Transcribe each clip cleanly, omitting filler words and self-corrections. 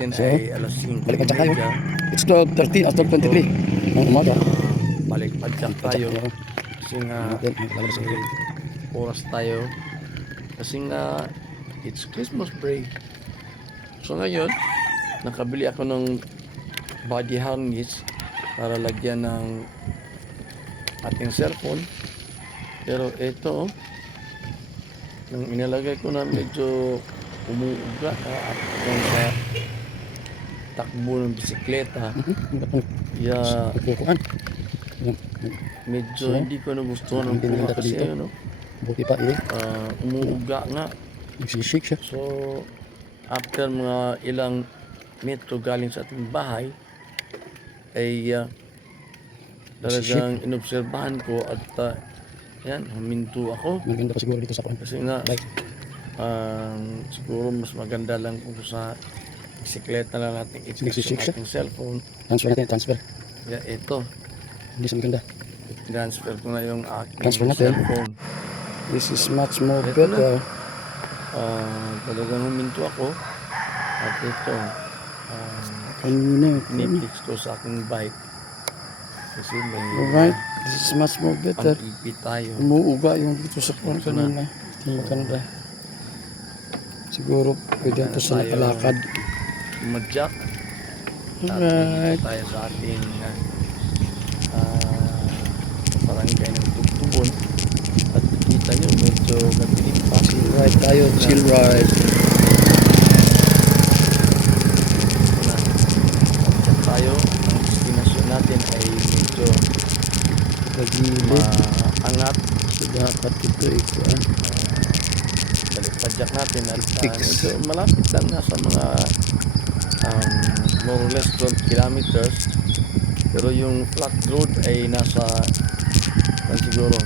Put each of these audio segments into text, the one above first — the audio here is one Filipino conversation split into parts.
natin So, ay alas balik pa tayo. 5:30. It's 12:13 or 12:23 ng umaga. Balik padyak tayo. Kasi nga, may oras tayo. Kasi nga, it's Christmas break. So ngayon, nakabili ako ng body harness para lagyan ng ating cellphone. Pero ito, nang inalagay ko na medyo umuuga at kung sa takbo ng bisikleta, medyo hindi ko nagustuhan ng buha kasi ano, buti pa umuuga nga. Nagsishake siya. So, after mga ilang metro galing sa ating bahay, ay talagang inobserbahan ko at yan, huminto ako. Maganda pa siguro dito sa kasi nga, siguro mas maganda lang kung sa bisikleta lang natin i-fix yung ating cellphone. Transfer natin, transfer. Yeah, ito. Hindi siya maganda. Transfer ko na yung aking cellphone. This is much more better. Talagang huminto ako. At ito, nifix ko sa aking bike. Kasi may alright, this is much more better. pang-ipit tayo. Umuuga yung dito sa kuwan kanina. Hindi maganda. Siguro pwede ito sa nakalakad. Madyak. Alright. Tayo sa ating barangay ng Tugtugon. At kita nyo, medyo matinig pa. Chill ride tayo, chill ride. Madyak tayo. Ang destination natin ay medyo maangat. So dapat ito Balik-padyak natin at medyo malapit lang na sa mga more or less 12 kilometers. Pero yung flat road ay nasa siguro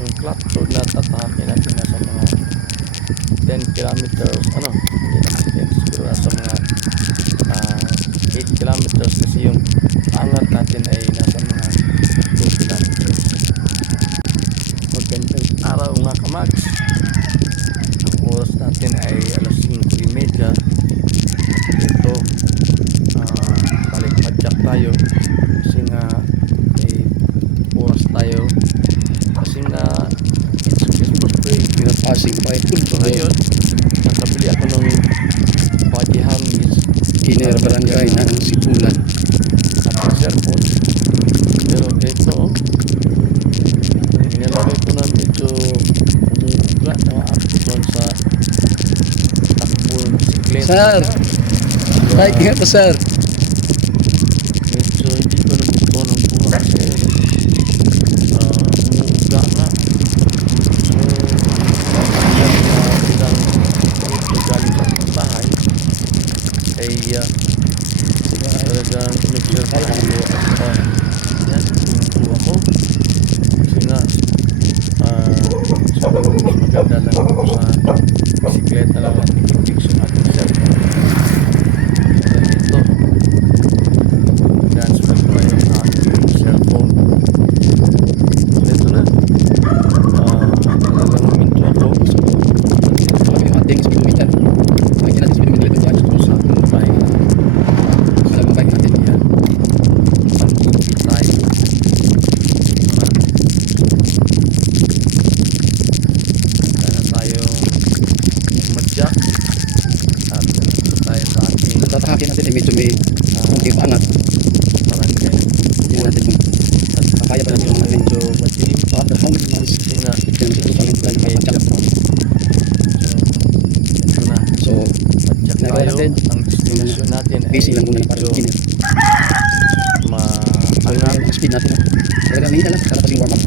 yung flat road na tatahakin natin nasa mga 10 kilometers siguro nasa mga 8 kilometers kasi yung angat natin ay nasa mga 2 kilometers. Magandang araw mga kamags. Ang oras natin ay alas 5:30. Ito balik-padyak tayo kasi nga may oras tayo kasi nga it's Christmas break. pinapasing pa ito. So ngayon, nakabili ako ng body harness Inner barangay ng Sibulan. at cellphone. Pero ito, nilalagay ko na medyo umuuga na after sa takbo ng bisikleta. Sir! Right nga po, sir. Medyo hindi ko nagustuhan ng buha kasi umuuga nga. So, ilang medyo galing sa ating bahay ay talagang inobserbahan ko at yan, hininto ako. Kasi nga siguro mas maganda lang ako sa bisikleta lang at i-fix yung ating cellphone. Ito, transfer ko na yung aking cellphone. Ito na, talagang huminto ako. Sabi yung ating speedometer. Lagi natin speedometer ito dyan. Ito sa aking bike. Sa bike natin. Yan, pag-ipit tayo. Kaya tayong madyak. At ito tayo sa ating Tatahakin natin ay medyo may kunting paangat. barangay. Hindi natin kung kaya pa natin yung Medyo matilim pa. Kasi nga, dito kami tayo medyo mapadyak. pa. So, ito na. So, Padyak nagawa tayo. natin. Ang destination natin ay busy lang muna para medyo beginner. maangat. Ang speed natin. Talagang mahina lang. Para kasing warm up.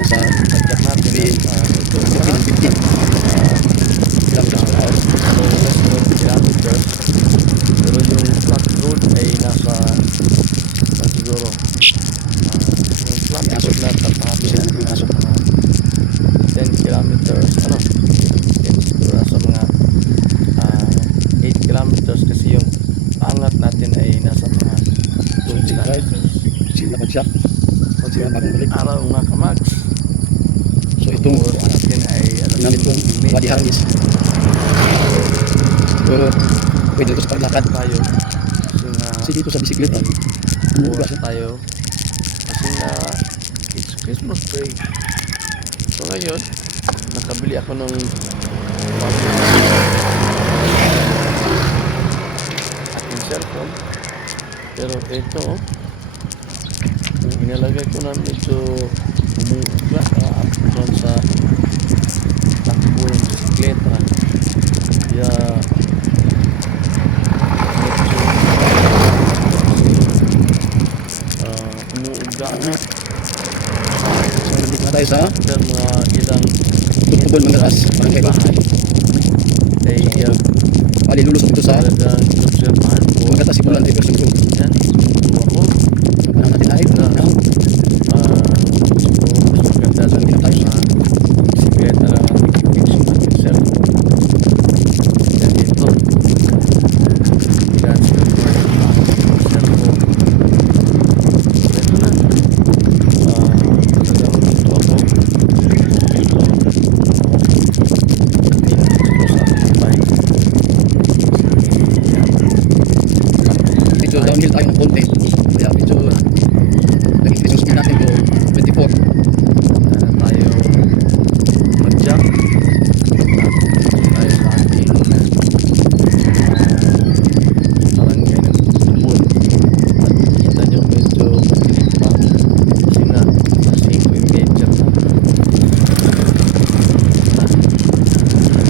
Nasa Padyak natin. Ito, 15 kilometers per hour. So, less than kilometers. Pero yung flat road ay nasa siguro yung flat road na tatapos nasa mga 10 kilometers siguro nasa mga 8 kilometers kasi yung angat natin ay nasa mga 2 kilometers. Sila padyak. Sila bagong balik. Araw mga kamags. So itong oras natin ay alas ginamit kong body harness. Pero pwede ito sa paglakad. tayo. Kasi nga, Kasi dito sa bisikleta, umuuga oras siya. tayo. Kasi nga, it's Christmas break. So ngayon, nakabili ako ng aking cellphone. Pero ito, yung inalagay ko na medyo umuuga doon sa takbo ng bisikleta. Kaya umuuga na. So, nandito na tayo sa After mga ilang Tugtugon Mangatas, Barangay bahay, ay Bali, lulusot ito sa talagang obserbahan ko. Mangatas, Sibulan, Diversion Road. Yan, ito ako. So, panahon natin ay Na, now. siguro mas maganda lang yung mga bisikleta lang ang nag-fix yung ating cellphone. Yan ito. I-transfer ko na yung aking cellphone. Ito na. Talagang dito ako. Dito. Dito sa aking bike. Yan. Medyo downhill tayo ng konti. Kaya medyo nag-increase yung speed natin to 24. Tayo mag-jump. Tayo sa ating barangay ng Tubol. At kita nyo medyo madilim pa kasi nga nasa 5:30 pa.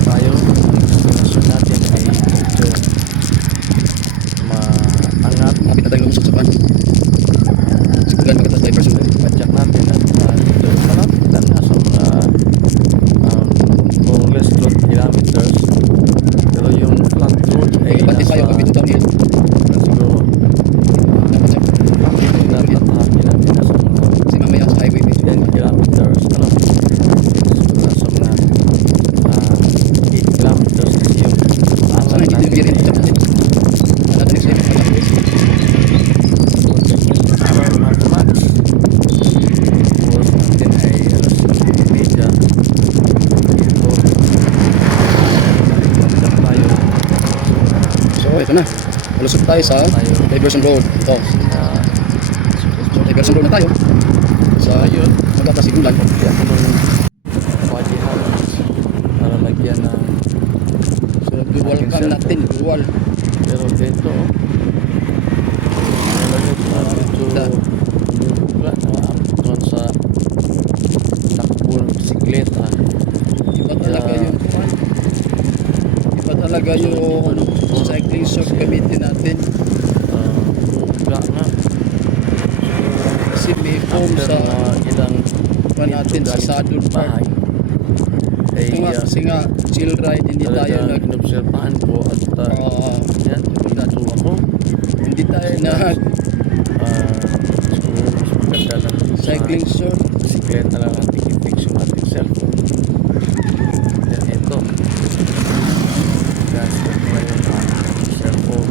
Tayo, ang destination natin ay medyo maangat. Kapit na tayo lumusot sa pan. Sibulan Mangatas, Diversion Road. Pajak natin at dito malapit lang na sa mga more or less 12 kilometers. Pero yung flat road ay Pati tayo pag ito downhill. siguro Dapat siya. natatahakin natin na sa mga Kasi mamaya sa highway medyo 10 kilometers. Siguro sa mga 8 kilometers kasi yung sana alam hindi yung birin ito natin. Wala na next time. araw mga kamags. Oras natin ay alas 5:30. Ito. Pagkat tayo. So ito na. Malusot tayo sa Diversion Road. Ito. So Diversion Road na tayo. Sa Ayun. Mangatas, Sibulan. Bili ako ng wajihan para lagyan ng So dual cam natin. Dual. pero dito nalagay ko na medyo umuuga na doon sa takbo ng bisikleta. Iba talaga yung iba talaga yung cycling shock gamitin natin. Umuuga na Kasi may foam after sa ilang pa natin sa saddle bahay part. ay Ito nga, kasi nga chill ride, hindi tayo talagang inobserbahan ko at yan, pinatuwa ako. hindi tayo nag siguro mas maganda lang cycling shock. bisikleta lang natin i-fix yung ating cellphone. Yan, ito. Transfer ko na yung ating cellphone.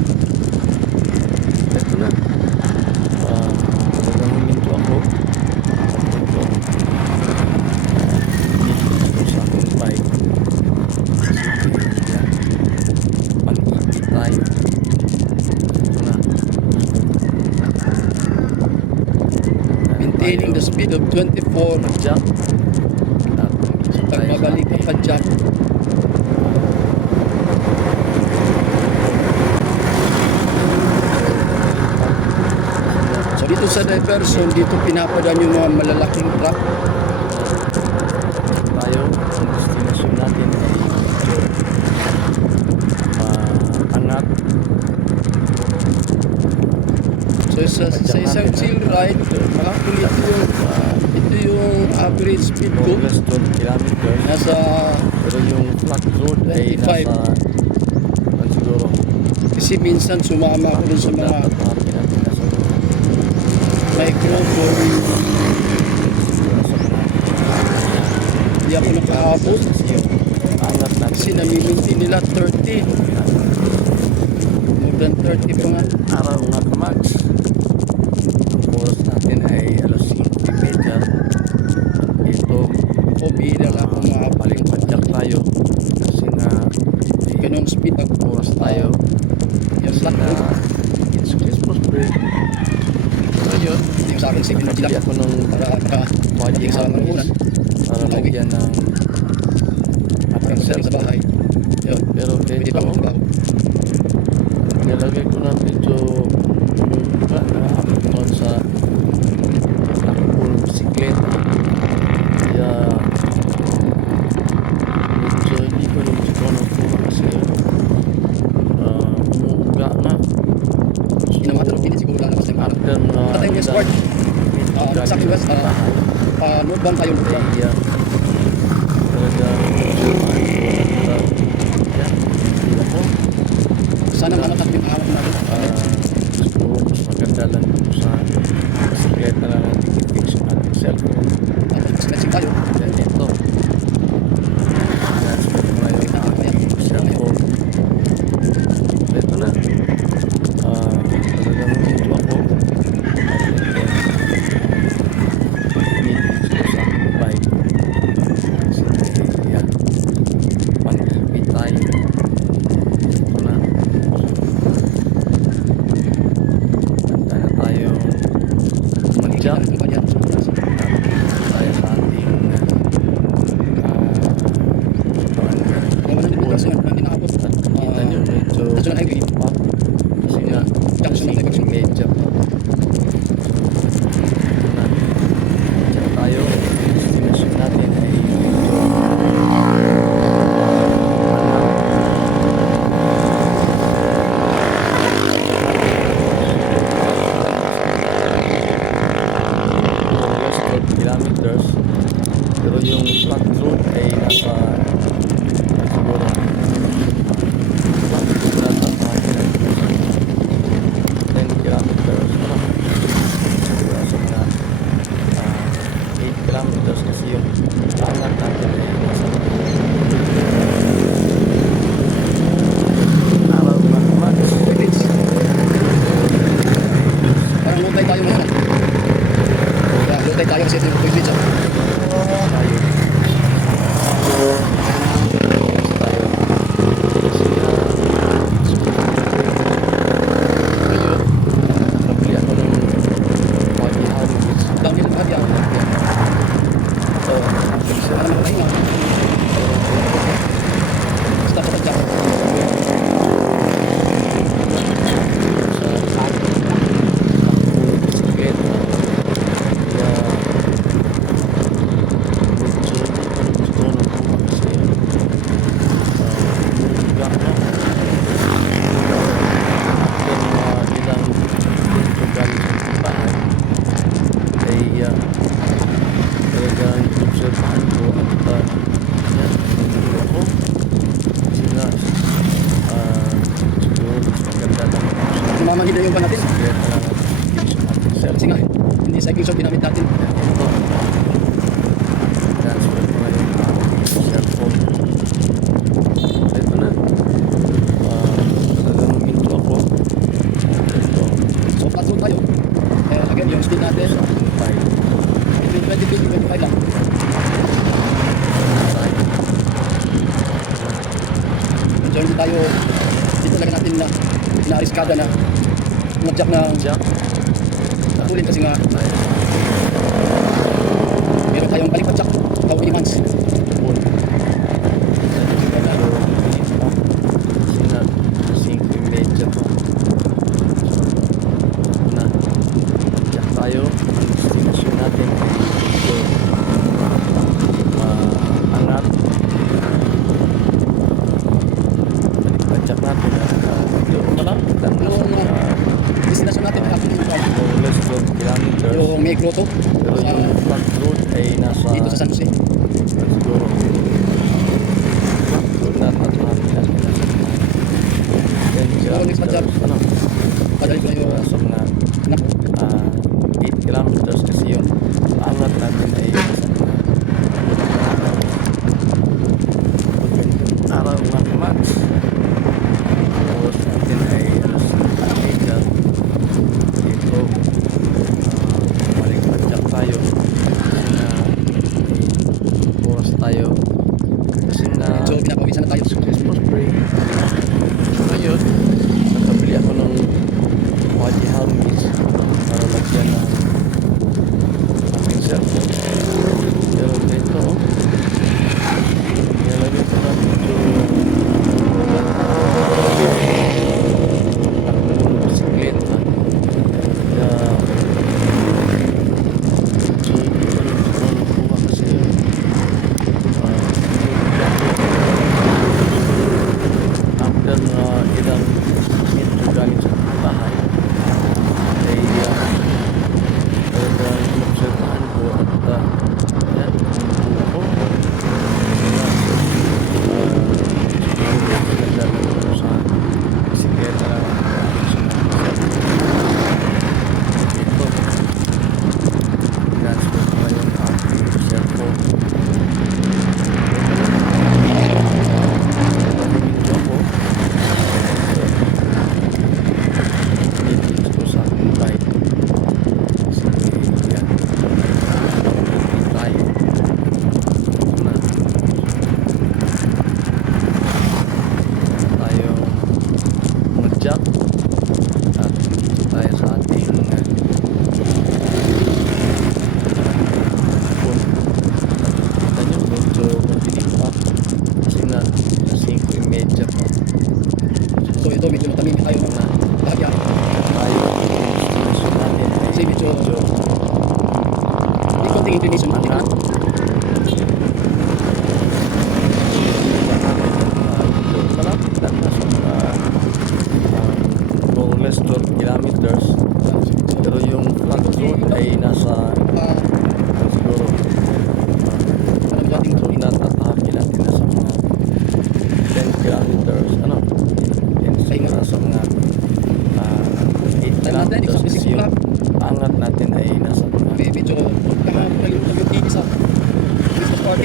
Ito na. Talagang huminto ako. Ito. Dito sa aking bike. Yan. Panikit tayo. Ito na. Maintaining the speed of 24. Mag-jump. At Pagbabalik ka pa jack. So dito sa diversion, dito pinapadaan yung mga malalaking truck. tayo. Ang destination natin ay medyo maangat. So sa isang chill ride, actually ito yung average speed ko. More or less 12 kilometers. Nasa Pero yung flat road ay 25. nasa siguro kasi minsan sumama ako dun sa mga natatahakin natin nasa microphone. nasa mga Hindi ako nakaabot. kasi yung angat natin Kasi namiminti nila 30. More than 30 pa nga. araw mga kamags. Ang oras natin ay alas 5:30. Ito O bihira lang ako maabot. balik-padyak tayo kasi nga Ganun speed ako. oras tayo Hindi yung sa akin, sige, Nakabili lang. ako ng Para body sa harness manukulan. para lagyan ng Para ating sa sa cellphone. bahay. Yun. Pero Pwede ito, pa magtrabaho. nilagay ko na medyo nakaabot doon sa takbo ng bisikleta. Kaya medyo hindi ko rin ito nakuha kasi umuuga nga. Inamater of minutes siguro lalabas ng araw. After na Tatay niya sport. Sa akin west, northbound tayo. kaya talagang ako Sana malakas yung ahawak natin. siguro mas maganda lang kung sa bisikleta na natin i-fix yung ating cellphone. Tapos stretching tayo. Then ito na-split ko na yung aking cellphone. Ito na talagang ito ako meetings ko sa bike. So yan, pang-happy tayo. Ito na, handa na tayo mag-jump tayo sa ating kita nyo medyo kasi nga medyo na dyan tayo. Destination natin ay medyo almost 12 kilometers, pero yung flat road ay nasa siguro nasa 10 kilometers siguro sa mga 8 kilometers kasi yung angat natin ay nasa araw na max. Parang lutay tayo ngayon. Lutay tayo kasi ito yung privilege. Tayo tayo kasi ayun, nabili ako ng body harness. Downhill yung hadi ako. Sana naman tayo nga. Basta kapag dyan. sa akin bisikleta kaya medyo gusto na po kasi umuuga na after ilang minuto galing sa bahay ay talagang observahan ko at yan, nandito ako kasi nga siguro mas maganda lang Mamamahid na yung pa natin. bisikleta lang at fix yung ating Kasi cellphone. nga, hindi cycling shop ginamit natin. Ito. Transfer ko na yung cellphone. Ito na. Talagang huminto ako. Ito. So flat road tayo. Again, yung speed natin. Sa aking bike. Between 20 feet, 25 lang. Tayo. Yung journey tayo, dito lang natin na inaariskada na umagyak ng Jump. tulin kasi nga Tayo. meron tayong balipadyak. Pauwi months. Phone. Pero hindi pa. Kasi nga, 5:30 pa. Ito na. Diyan tayo. Ang destination natin ay medyo angat. Balik-badyak natin. Medyo malapit lang. Yung destination natin ay hapon More or less 12 kilometers. yung may grotto Pero yung flat road ay nasa dito sa San Jose. siguro flat road na at mga kilometers. 10 kilometers. Ano? Padali ko na yung Sa mga anak. 8 kilometers kasi yung angat natin ay nasa mga araw na max. Oras natin ay alas 8 dito. Balik-badyak tayo kasi na may oras tayo kasi na So pinapawisan na tayo. successful break. Ngayon, nakabili ako ng body harness para lagyan ng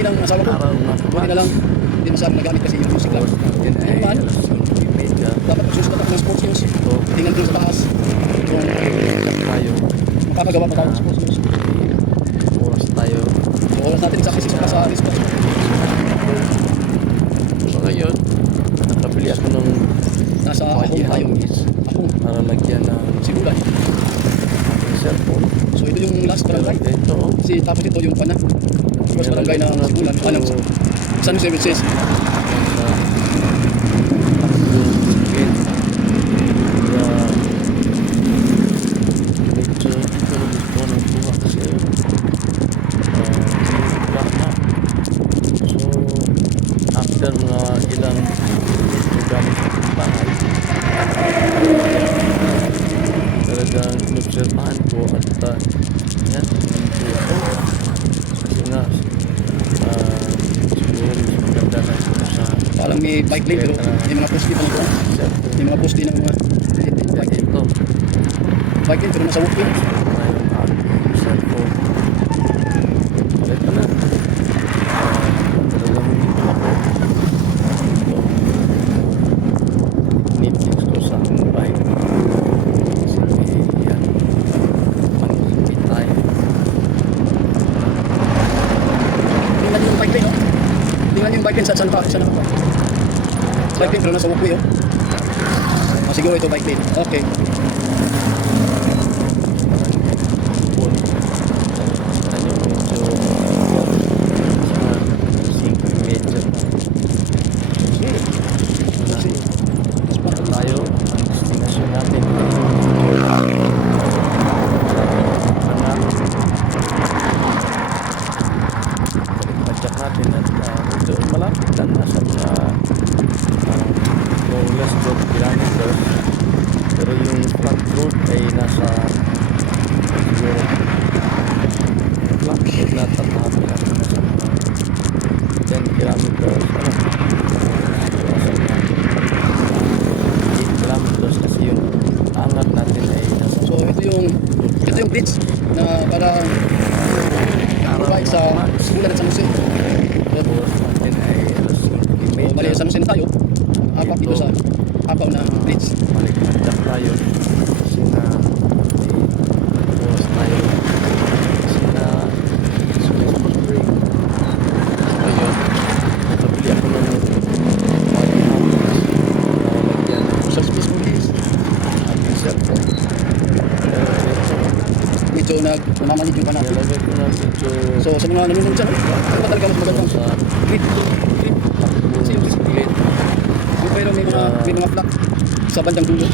ng asawa ko. Araw na Buti na lang, hindi masyadong nagamit kasi yung music lang. Oras natin ay Normal. alas 9:30. Dapat magsusulat ako ng sports news. So, Tingnan doon sa taas. So, tayo. makakagawa pa tayo ng sports news. Oras tayo. So, oras natin exactly sa response. So, ngayon, nakabili ako ng Nasa home tayo. hangis Ako, para lagyan ng siguran. cellphone. So, ito yung last barangay. Ito, Kasi tapos ito yung pana. First barangay na siguran. Alam sa San Jose Vinces. After mga ilang gamit sa bahay, talagang inobserbahan ko at yan, kasi nga siguro mas maganda na ito sa Parang may bike lane pero may mga poste pa nito. cellphone. May mga poste ng mga Kaya ito, bike lane pero nasa walkway. mayroon ang cellphone. Ito na. Talagang ako. Ito. Netflix ko sa mobile. Kasi yan. Pangipit tayo. Tingnan yung bike lane, oh. Tingnan yung bike lane sa bike lane pero nasa walkway, oh. Siguro ito bike lane. Okay. Phone. Ano medyo sa 5 medyo. Kasi, Tayo, ang destination natin anak pajak natin at medyo malapit lang nasa mga no less than kilometers pero yung flat road ay nasa siguro flat road na tatapos lang nasa mga 10 kilometers nasa mga 8 kilometers kasi yung angat natin ay nasa so ito yung bridge na para provide sa Sigulan at San Jose. oras natin ay alas So, bali 9:30. San Jose na tayo. Apak dito sa apaw na bridge. Maligtad tayo kasi na oras tayo kasi na spring break ayun nakabili ako ng lalagyan Sa space for bridge. aking cellphone pero ito Medyo nagmamanig yung panahon. nilagay ko na medyo So sa mga nanonood dyan, ano ba talaga mas magandang sa grip? takbo bisiklet Yung pero may mga flat sa bandang dulo.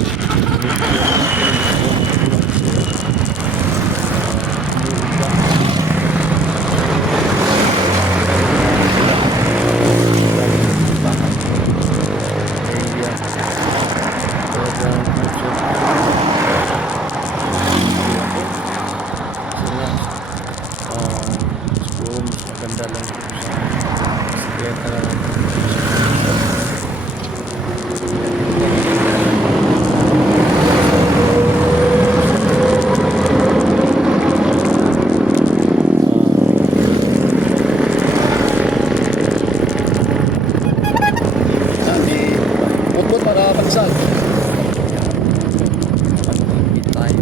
Maganda lang ito sa bisikleta na lang. Yan, may bot para pagisal. Pag-ibig tayo.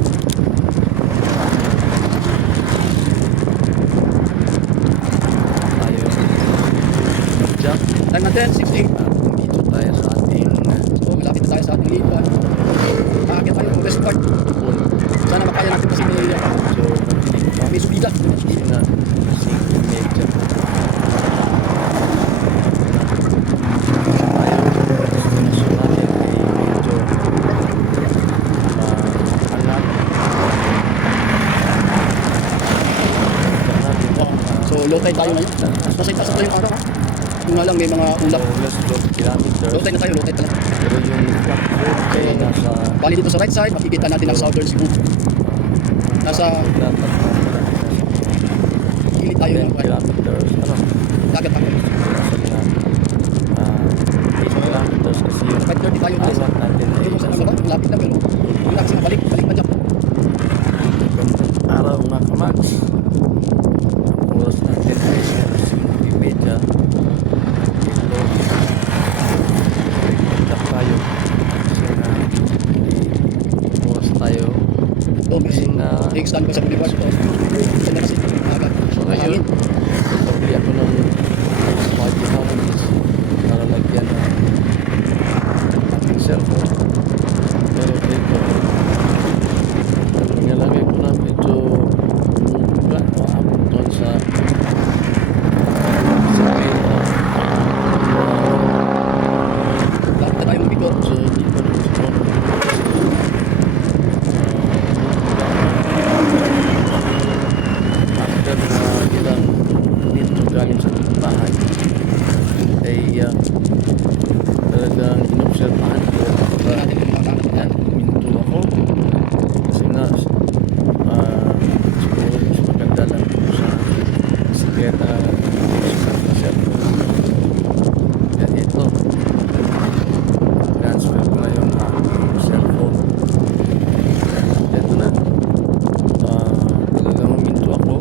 Tayo. Jump. Time natin, 6:08. Dito tayo sa ating So malapit na tayo sa ating lipan. Aakyat tayo ng West Park. pool. Sana makaya natin kasi may So, nagtitig pa. may subida. Kasi nga, kasi medyo. Tayo, destination natin ay medyo angat. So low tide tayo ngayon. Nasa itaas na yung araw, ha? Yung nga lang may mga ulap. Less 12 kilometers. Low tide na tayo, low tide na lang. Pero yung flat road ay nasa Bali dito sa right side, makikita natin ang southern Cebu. Nasa gilid tayo 10 ng kilometers. Ano? dagat tayo. Nasa mga 8 kilometers kasi yung 5:30 tayo guys. angat natin ay Ito kung saan ba? Malapit na pero yun na kasi balik pa dyan. gandang araw mga kamags. Ang oras natin ay 5:30. Oh, Kasi may nga, i-extend ko sa boulevard. Oh. Ganda kasi. Agad. so ngayon, nagpabili ako ng body harness para lagyan ng ating cellphone. Pero ito, nilagay ko na medyo umuuga o abot doon sa Lahat na tayo mabigot. so hindi ko na gusto after na ilang minutes galing sa bahay ay talagang inobserbahan ko at minto ako kasi nga siguro mas maganda lang ako sa bisikleta sa cellphone. Kaya ito, transfer ko na yung cellphone. Ito na. Talagang huminto ako.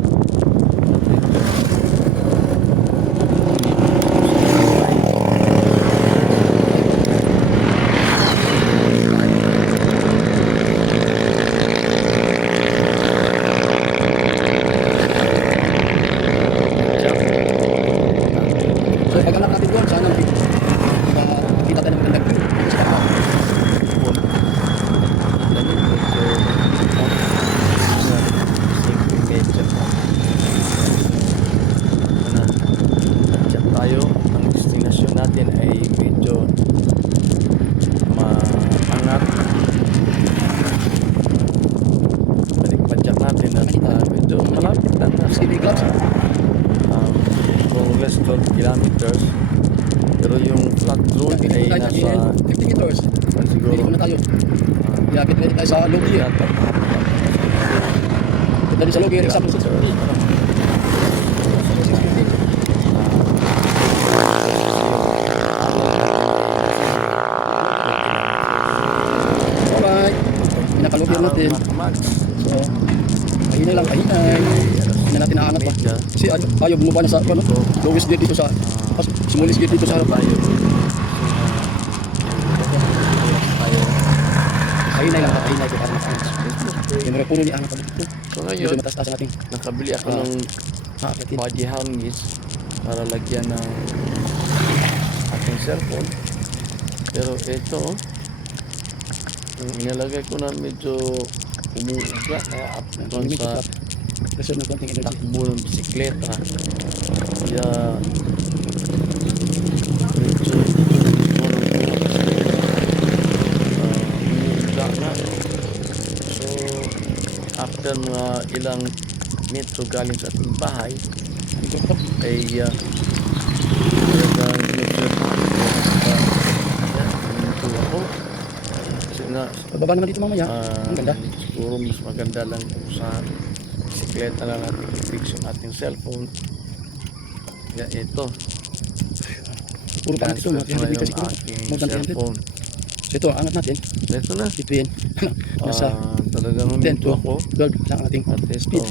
So, pag anak natin doon, sana kita tayo ng magandang view. Sa kapal. Tayo, ang destinasyon natin ay medyo maangat. Balik-padyak natin at medyo malapit lang na sa City clubs. more or less 12 kilometers. Pero yung flat road ay nasa 50 meters. siguro Hindi ko na tayo. Kaya get ready tayo sa Logi. Punta din sa Logi. Example 650. 650. Alright. Pinakalogi natin. So, kahinay lang, kahinay. Hindi natin naanap pa. Kasi ayaw bumaba na sa ano, lowest gate dito sa smallest gate dito sa harap. tayo. Kahinay lang, kahinay ko para makaanap. Yung mga puno ni anak pa dito. So Medyo ngayon, mataas-taas natin. nakabili ako ng Yakin. body harness para lagyan ng ating cellphone. Pero ito, yung inilagay ko na medyo umuuga kaya up doon sa Reserve ng konting energy. takbo ng bisikleta. Kaya medyo umuuga na. So after mga ilang metro galing sa ating bahay ay talagang inobserbahan ko minto ako kasi nga Bababa naman dito mamaya. Ang ganda. siguro mas maganda lang kung sa bisikleta lang natin i-fix yung ating cellphone. Kaya ito, Puro pa natin ito. Mga 300 meters siguro. aking More than 300. cellphone. So ito, angat natin. Ito na. Between. Nasa Talagang 10 huminto to ako 12 lang ating at ito speed.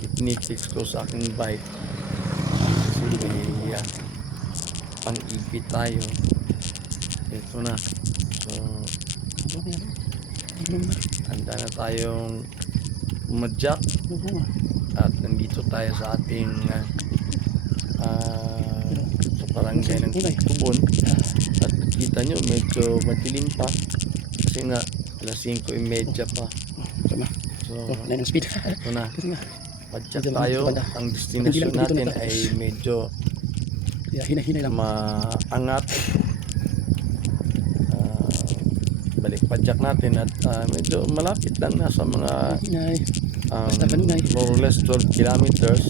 ipinifix ko sa aking bike. Kasi pang-ibig tayo. Ito na. So handa na tayong umadyak at nandito tayo sa ating sa barangay ng Tubon at kita nyo medyo madilim pa kasi nga alas 5:30 pa. So Na yung speed. ito na, Kasi nga, padyak Medyo tayo. banda. Ang destination Hindi lang dito natin natapos. ay medyo hinay-hinay lang. maangat. Balik padyak natin at medyo malapit lang nasa mga Hinay. Basta kanunay. more or less 12 kilometers.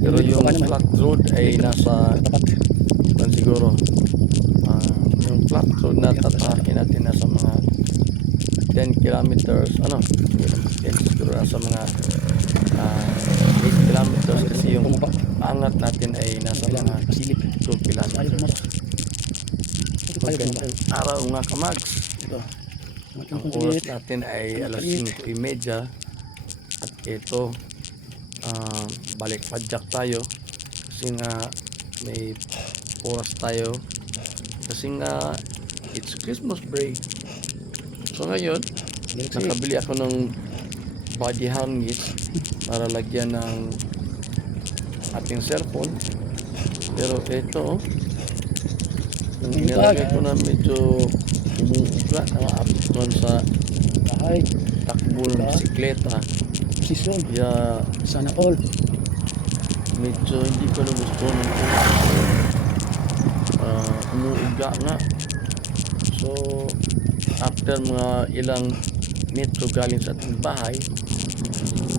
Pero yung Baba naman. flat road ay nasa Tapat. siguro yung flat road na tatahakin natin nasa mga 10 kilometers siguro nasa mga 8 kilometers kasi yung angat natin ay nasa mga Pasilip. 2 Ayaw kilometers. mo. Ito tayo bumaba. Magandang araw mga kamags. Ito. Ang oras natin ay alas 5:30 at ito balik padyak tayo kasi nga may oras tayo kasi nga it's Christmas break. So ngayon Galaxy. nakabili ako ng body harness para lagyan ng ating cellphone. Pero ito, nung inilagay ko na medyo umuuga, nakaapon sa Bahay. takbo ng bisikleta. Posisyon. Kaya Sana all. medyo hindi ko na gusto nung umuuga nga. So, after mga ilang metro galing sa ating bahay,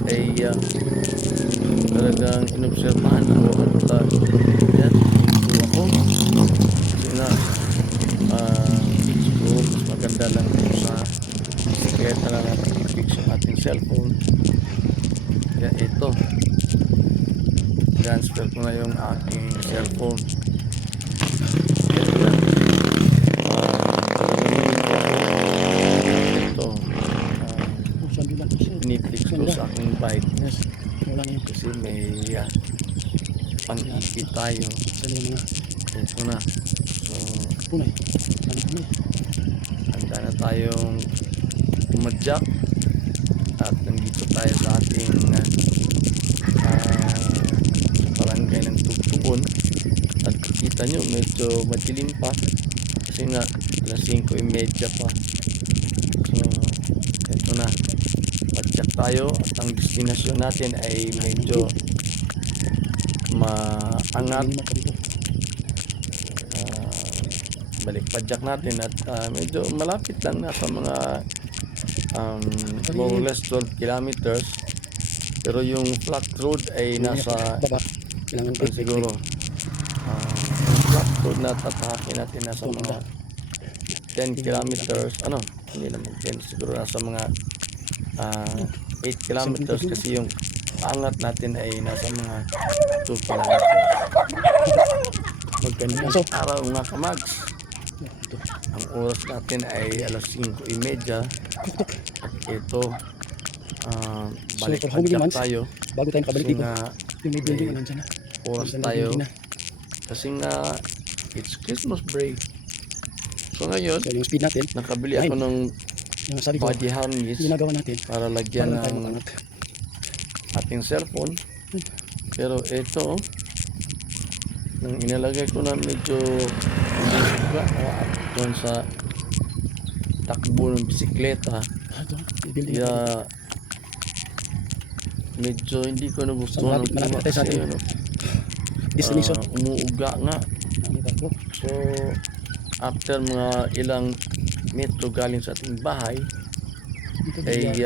ay talagang inobserbahan ko at yan, ito ako. Kasi nga, siguro mas maganda lang kung sa bisikleta na natin i-fix yung ating cellphone. Kaya ito, transfer ko na yung aking cellphone. Ito na. Ito, Sabi lang kasi. nitix ko sa aking bike Yes. Wala na yun. kasi may pang-ipit tayo. Sana yung mga Ito na. So, punay. Sana punay. handa na tayong umadyak at nandito tayo sa ating barangay ng Tugtugon. At kita nyo medyo madilim pa kasi nga alas 5:30 pa. So ito na, padyak tayo at ang destinasyon natin ay medyo maangat. Hindi makabito. Balik padyak natin at medyo malapit lang, nasa mga more or less 12 kilometers, pero yung flat road ay nasa Baba. Kailangan siguro yung flat road na tatahakin natin nasa mga 10 kilometers, hindi naman 10, siguro nasa mga 8 kilometers kasi yung angat natin ay nasa mga 2 kilometers. Magandang araw mga kamags. Ang oras natin ay alas 5:30 at ito balik for how many padyak months? tayo Bago tayo makabalik kasi dito. nga Yung may building nandyan na. oras Nandyan na tayo building na. kasi nga it's Christmas break. So ngayon, So yung speed natin, nakabili ako ng yung sabi ko, body harness ginagawa natin. para lagyan Para tayo ng makangat. ating cellphone. Pero ito, nung inalagay ko na medyo umuuga, doon sa takbo ng bisikleta, Ito, yung building na. kaya medyo hindi ko na gusto ng Malapit na tayo sa ating destination. umuuga nga. Ano ba ito? So after mga ilang metro galing sa ating bahay Dito ay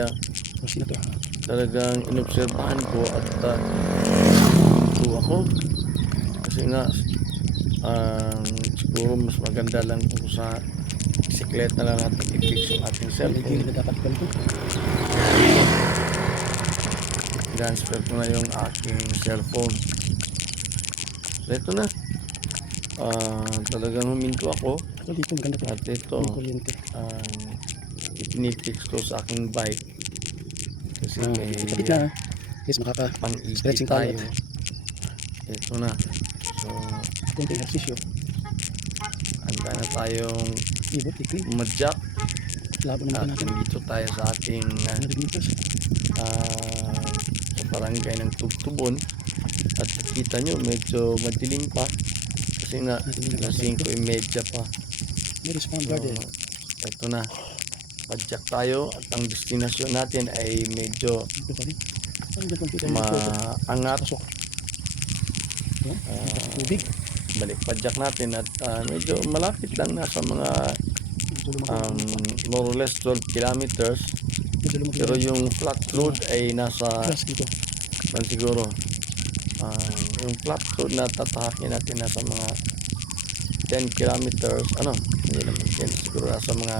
Kasi na to. talagang inobserbahan ko at ito ako kasi nga siguro mas maganda lang kung sa bisikleta lang natin i-fix yung ating Yung cellphone. building na dapat ganito. Transfer ko na yung aking cellphone. Ito na. Talagang huminto ako So dito maganda to. at ito Yung kuryente. itinitix ko sa aking bike kasi may Kapit na. Yes, makaka pang-ipit stretching tayo. tayo. Ito na. So Kunting ehersisyo. handa na tayong Ibot, ikli. umadyak Labo at naman natin. nandito tayo sa ating 100 meters. sa barangay ng Tugtugon. At kita nyo medyo madilim pa kasi nga alas 5:30 pa. There is farm So, garden. ito na, padyak tayo at ang destinasyon natin ay medyo Ito pa rin. Ano ba kita yung maangat. pasok? Tubig. Balik padyak natin at medyo malapit lang, nasa mga more or less 12 kilometers, pero yung flat road ay nasa dito. siguro yung flat road na tatahakin natin nasa mga 10 kilometers, hindi naman 10, siguro nasa mga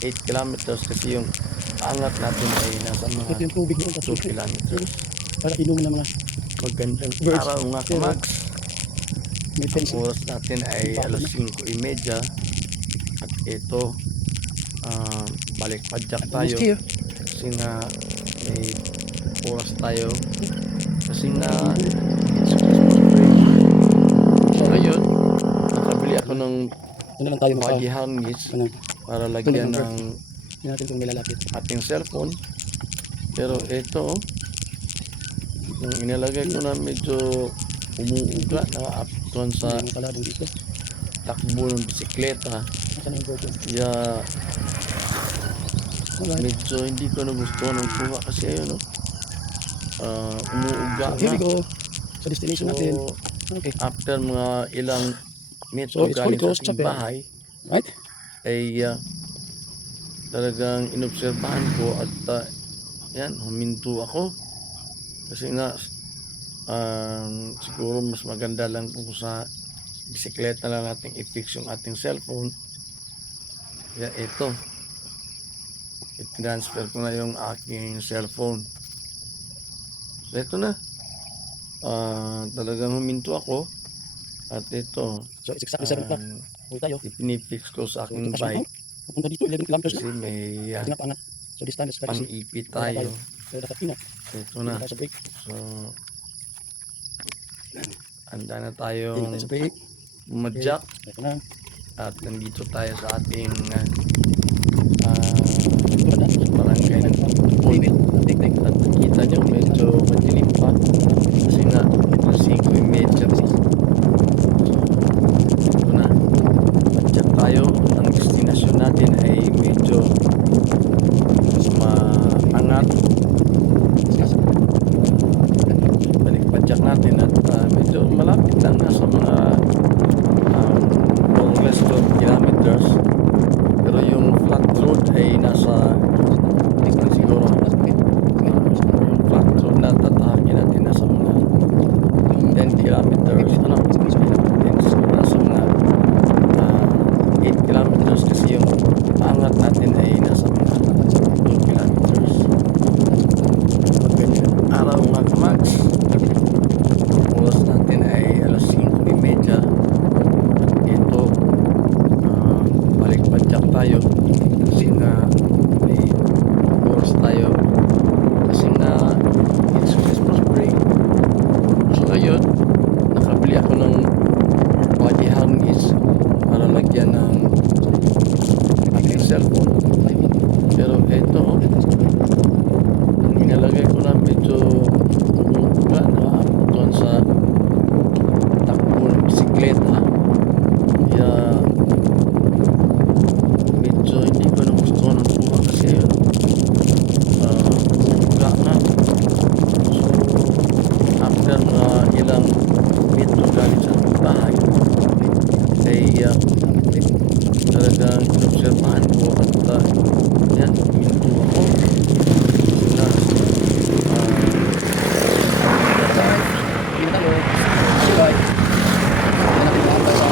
8 kilometers kasi yung angat natin ay nasa Ito mga yung tubig na 2 kilometers. para inumin ng mga Magandang Birds. araw mga kamags. may Ang fence. oras natin ay alas 5:30 at ito balik padyak tayo Mosquito. kasi nga may oras tayo kasi nga it's Christmas break. So ngayon, nakabili ako ng Ito na lang tayo body harness ano, para lagyan number. ng Hindi natin kung may lalapit. ating cellphone. Pero ito, yung inilagay ko na medyo umuuga, naka-apton sa Hindi mo pala doon dito. takbo ng bisikleta. Saan yung board yun? Kaya Alright. medyo hindi ko na gusto ng kuha kasi ayun, no? Umuuga So, here we na. go. Sa destination natin. So, Okay. after mga ilang So, metro it's galing Holy sa Ghost ating Chapel. bahay, Right? ay talagang inobserbahan ko at yan, huminto ako. Kasi nga, siguro mas maganda lang kung sa bisikleta lang natin i-fix yung ating cellphone. Kaya ito, i-transfer ko na yung aking cellphone. So ito na, talagang huminto ako. At ito, So, it's exactly 7 o'clock. Uwi tayo. ipinifix ko sa So, aking ito bike. Pupunta dito, 11 kilometers Kasi na. may Ito nga paangat. So, this time is strategy. pang-ipit tayo. Pero dapat ingat. Ito Hindi na. tayo sa break. So, handa na Hindi tayong tayo sa break. madjak. Ito na. At nandito tayo sa ating Ito na. barangay ng Limit. Take. At nakita nyo, medyo madilim pa. Kasi nga, ito 5:30. Ito na. Madjak tayo. Ang destinasyon natin ay medyo maangat. Balik padjak natin at medyo malapit lang. Nasa mga less 12 kilometers. Pero yung flat road ay nasa siguro yung flat road na tatahakin natin nasa mga 10 kilometers nasa mga 8 kilometers kasi yung paangat natin ay nasa mga 2 kilometers. Araw mga kamags, oras natin ay alas 5:30. Ito, balik padjak tayo kasi nga may oras tayo kasi nga it's Christmas break. So ayun, nakabili ako ng body harness para lagyan ng aking cellphone. Pero ito, inilagay ko na medyo umuuga na doon sa takbo ng bisikleta. Kaya medyo hindi ko na gusto ng kuha kasi yun umuuga na. So after mga ilang metro galing sa ating bahay ay talagang inobserbahan ko at yan, huminto ako na Hindi tayo. Bye. Hindi natin maantay sa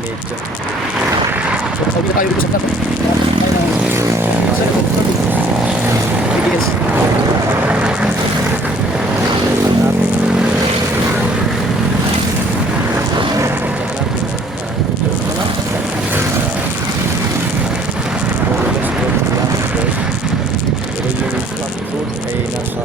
medyo Sabi na tayo dito sa vlog. Tayo ng sa ABS. pero yung flat road ay nasa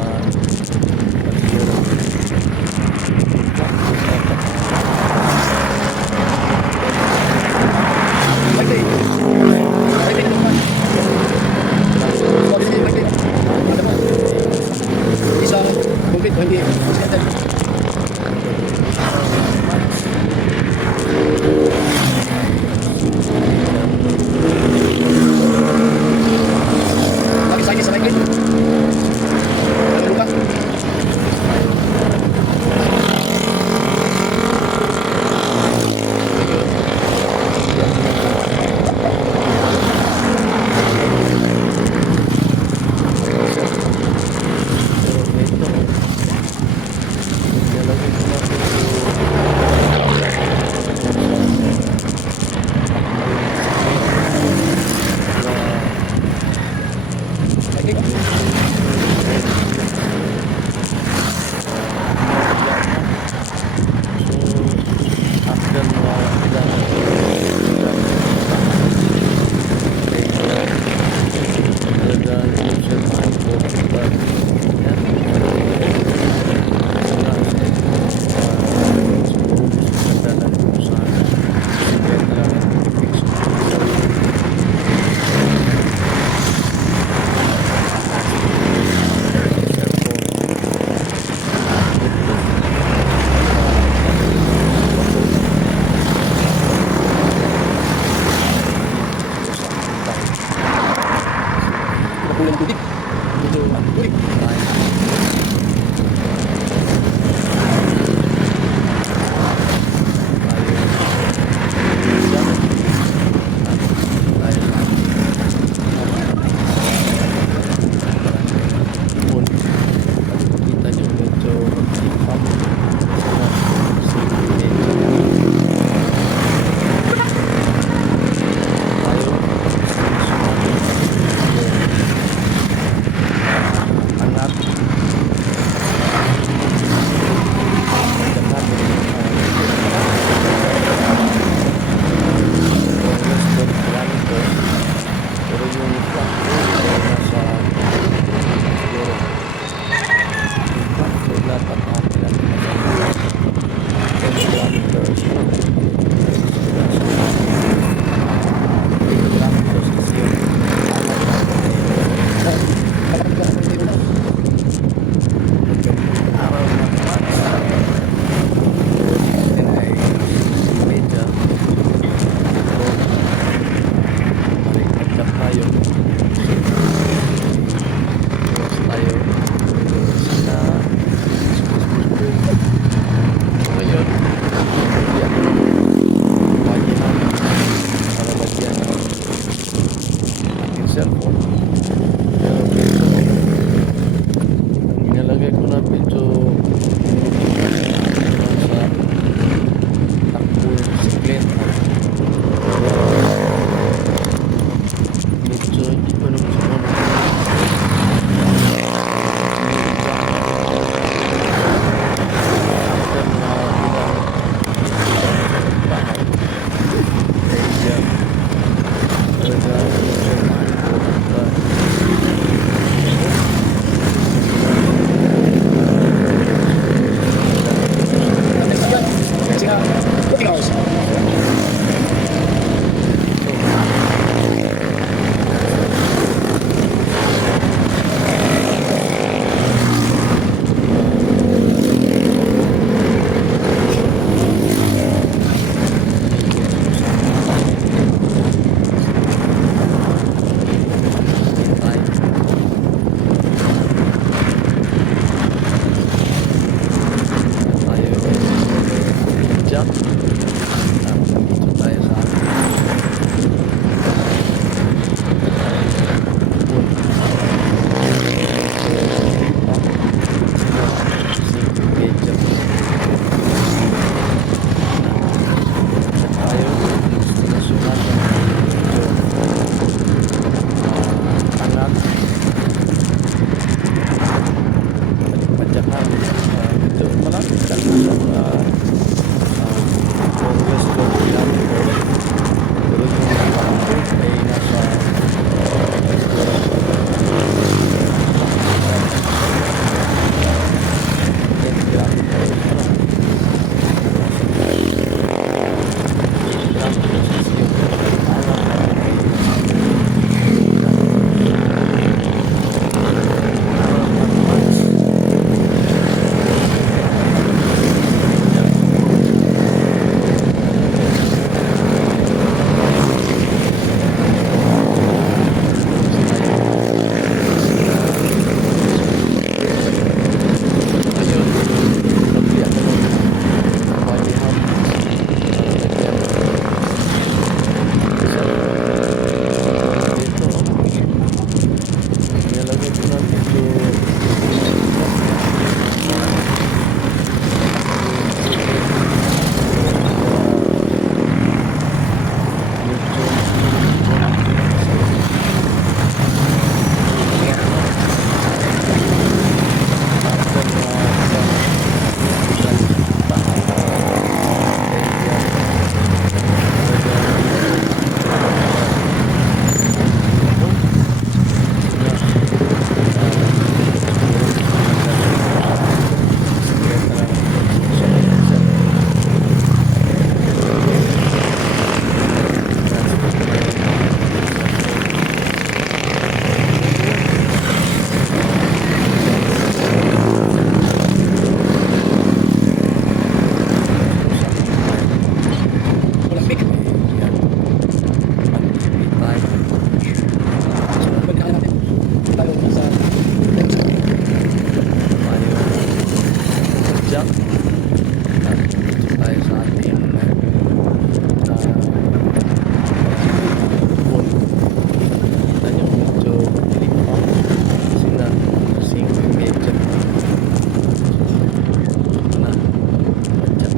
At dito tayo sa medyo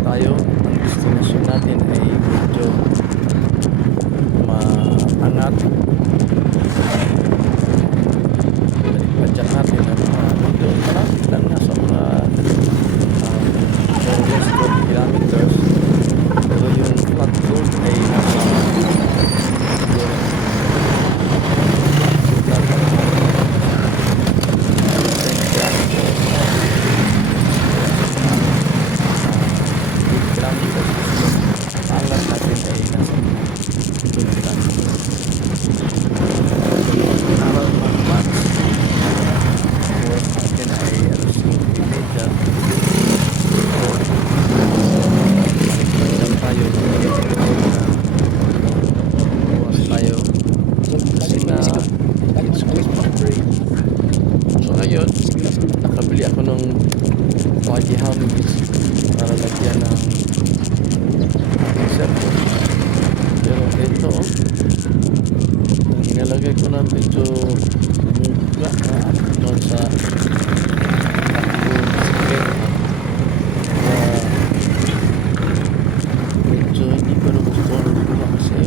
tayo destinasyon natin angat Padyakan medyo malapit lang sa West Road kilometer pero yung road ay nasa Inilagay ko na medyo mula doon sa medyo hindi ko na gusto kasi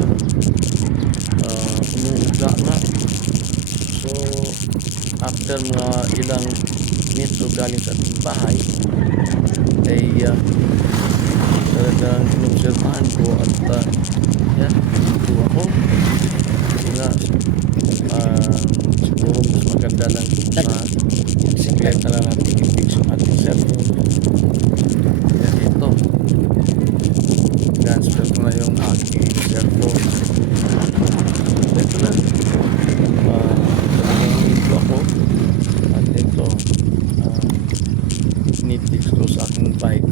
umuuga na. So after mga ilang metro galing sa ating bahay ay talagang inobserbahan ko at yan, dito ako na siguro mas maganda lang sa bisikleta na natin i-fix yung ating cellphone. Yan ito, transfer ko na yung aking cellphone. Ito na talagang dito ako at ito nitfix ko sa aking bike.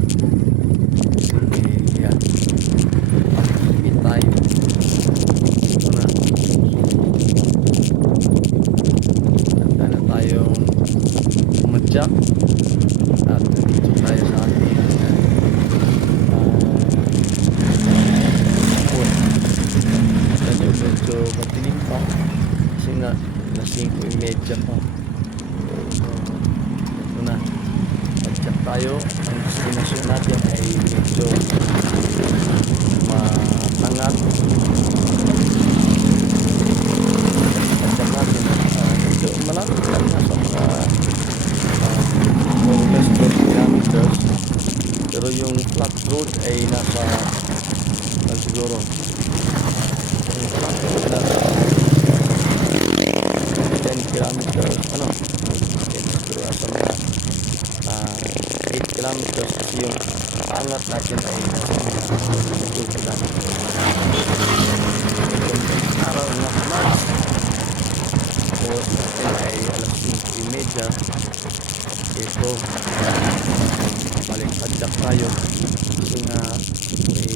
Yan, tayo ito na handa na tayong umadyak at dito tayo sa ating ang destinasyon natin ay medyo maangat. Pagkat natin medyo malapit lang na sa mga more or less 12 kilometers. Pero yung flat road ay nasa siguro yung flat road na 10 kilometers siguro sa mga 8 kilometers kasi yung paangat natin ay nasa mga 2 kilometers. Araw na March, oras natin ay alas 5:30. Ito, balik padyak tayo kasi nga may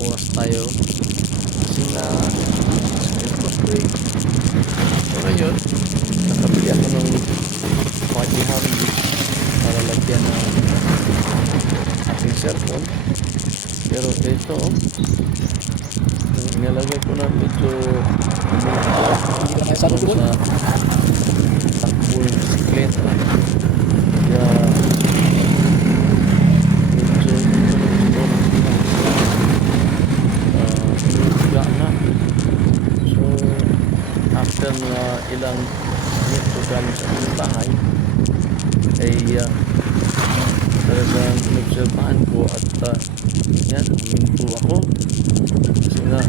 oras tayo kasi nga Christmas break. So ngayon, nakabili ako ng body harness para lagyan ng ating cellphone. Pero ito, nilagay ko na medyo Hindi ka na kaya sa sa doon. takbo yung bisikleta. Kaya medyo inuga na. So after na ilang minuto galing sa aking bahay ay talagang inobserbahan ko at yan, huminto ako kasi nga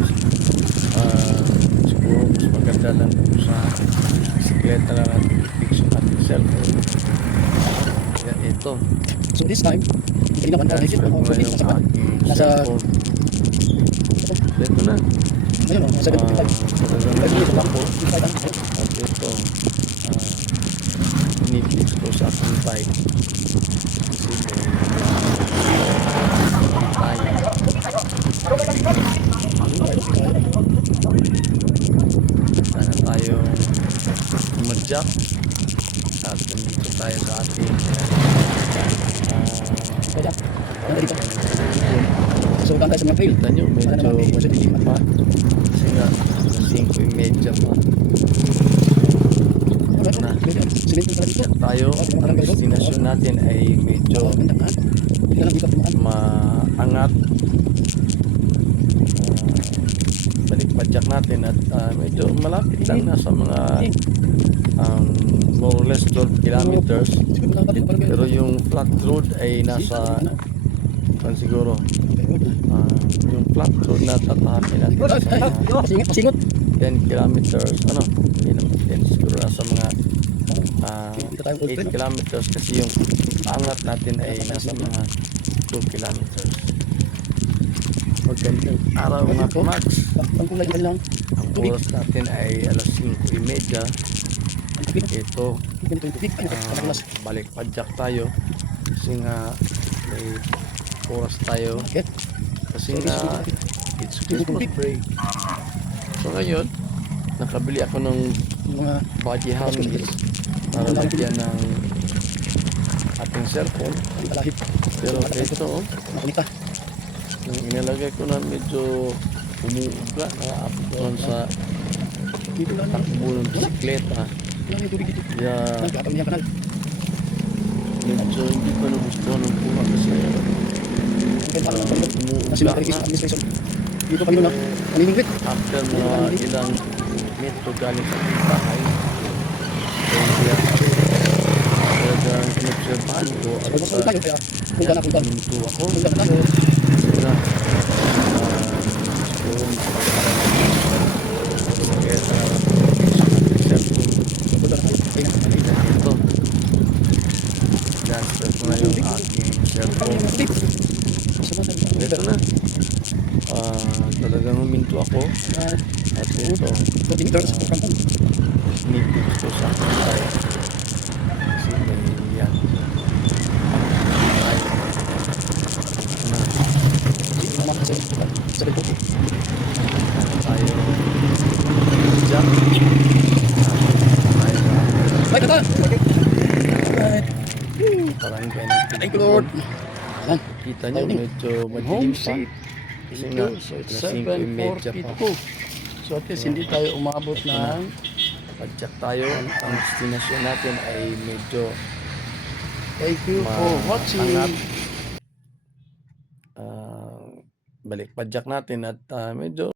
siguro mas maganda lang kung sa bisikleta lang natin i-fix yung ating cellphone. Kaya ito, So this time, hindi naman tayo transfer ko na yung aking nasa cellphone. Ito na, ngayon, nasa 75. talagang nandito ako at ito, inifix ko sa aking bike kasi may sana tayong umadyak at nandito tayo sa ating Kaya, nandito. So, hanggang tayo sa mga fail. kita nyo medyo madilim pa kasi nga 5:30 pa na Simento pala dito. tayo. Ang destinasyon natin ay medyo Hindi na lang dito tumaan. maangat. Balik-padyak natin at medyo malapit lang nasa mga more or less 12 kilometers. Pero yung flat road ay nasa siguro yung flat road na tatahakin natin sa mga Pasingot. 10 kilometers hindi naman 10 siguro nasa mga 8 kilometers kasi yung angat natin ay nasa mga 2 kilometers. Magandang araw mga kamags. Ang kulay lang. Ang oras natin ay alas 5:30. Ito, balik padyak tayo kasi nga may oras tayo kasi nga it's Christmas break. So ngayon, nakabili ako ng Mga body harness para lagyan ng ating cellphone. talahip. Pero ito, Makunita. nung inilagay ko na medyo umuuga na doon sa Dito lang. takbo ng bisikleta. Wala yung tubig dito. Kaya Nagkakam niya kanal. medyo hindi ko na gusto ng kuha kasi Kasi umuuga na-register na. administration. Dito pa yun na. Naniningwit. After na ilang minuto galing sa aking bahay, kaya talagang inobserbahan ko at Pagpapalot tayo. Kaya punta na punta. huminto ako. Punta na tayo. Kaya siguro kaya sa cellphone Punta na tayo. Kaya na. ito. Transfer ko na yung aking cellphone. Sama tayo. Ito na. Talagang huminto ako at ito. 40 meters. Kampong. Nipis ko sa bahay. Kasi may yan. Ay. Ito na. Sige naman kasi. Sa rin po. Tayo. Jump. Tayo na. Ay, tata! Alright. Parang ganyan. Thank you, Lord. Ayan. Kita nyo medyo madilim pa. Kasi nga, So it's 5:30 pa. 7:42. So at least hindi tayo umabot ng Padyak tayo. Ang destinasyon natin ay medyo Thank you for watching. maangat. Balik padjak natin at medyo